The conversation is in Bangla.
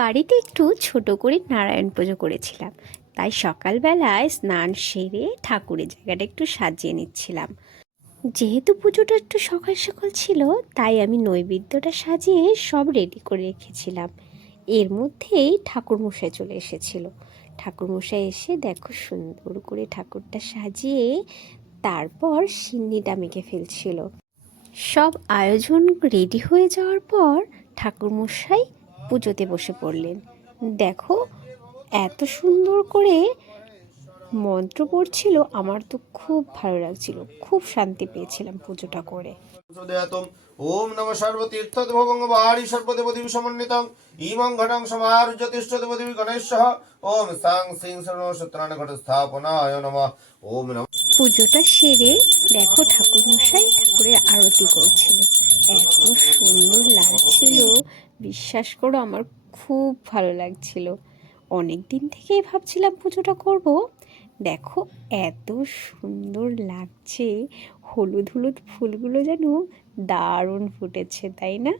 বাড়িতে একটু ছোট করে নারায়ণ পুজো করেছিলাম। তাই সকালবেলায় স্নান সেরে ঠাকুরের জায়গাটা একটু সাজিয়ে নিচ্ছিলাম। যেহেতু পুজোটা একটু সকাল সকাল ছিল, তাই আমি নৈবেদ্যটা সাজিয়ে সব রেডি করে রেখেছিলাম। এর মধ্যেই ঠাকুরমশাই চলে এসেছিল। ঠাকুরমশাই এসে দেখো সুন্দর করে ঠাকুরটা সাজিয়ে তারপর সিন্নিটা মেখে ফেলছিল। সব আয়োজন রেডি হয়ে যাওয়ার পর ঠাকুরমশাই পুজোতে বসে পড়লেন। দেখো, এত সুন্দর করে মন্ত্র পড়ছিল, আমার তো খুব ভালো লাগছিল। খুব শান্তি পেয়েছিলাম পুজোটা করে। ওম নম সর্বতীর্থদ্ভবঙ্গ বাহারি সর্বদেবদেবী সমন্বিতং ইমং ঘটং সমারুজ্য তিষ্ঠদেবদেবী গণেশः, ওম সাং সিং সর্বসূত্রাণ ঘট স্থাপনায় নমঃ। ওম নম পুজোটা সেরে দেখো ঠাকুরমশাই ঠাকুরের আরতি করছিল। এত সুন্দর লাগছিল। বিশ্বাস করো, আমার খুব ভালো লাগছিল। অনেক দিন থেকেই ভাবছিলাম পুজোটা করব। দেখো এত সুন্দর লাগছে। হলুদ হলুদ ফুলগুলো যেন দারুণ ফুটেছে, তাই না?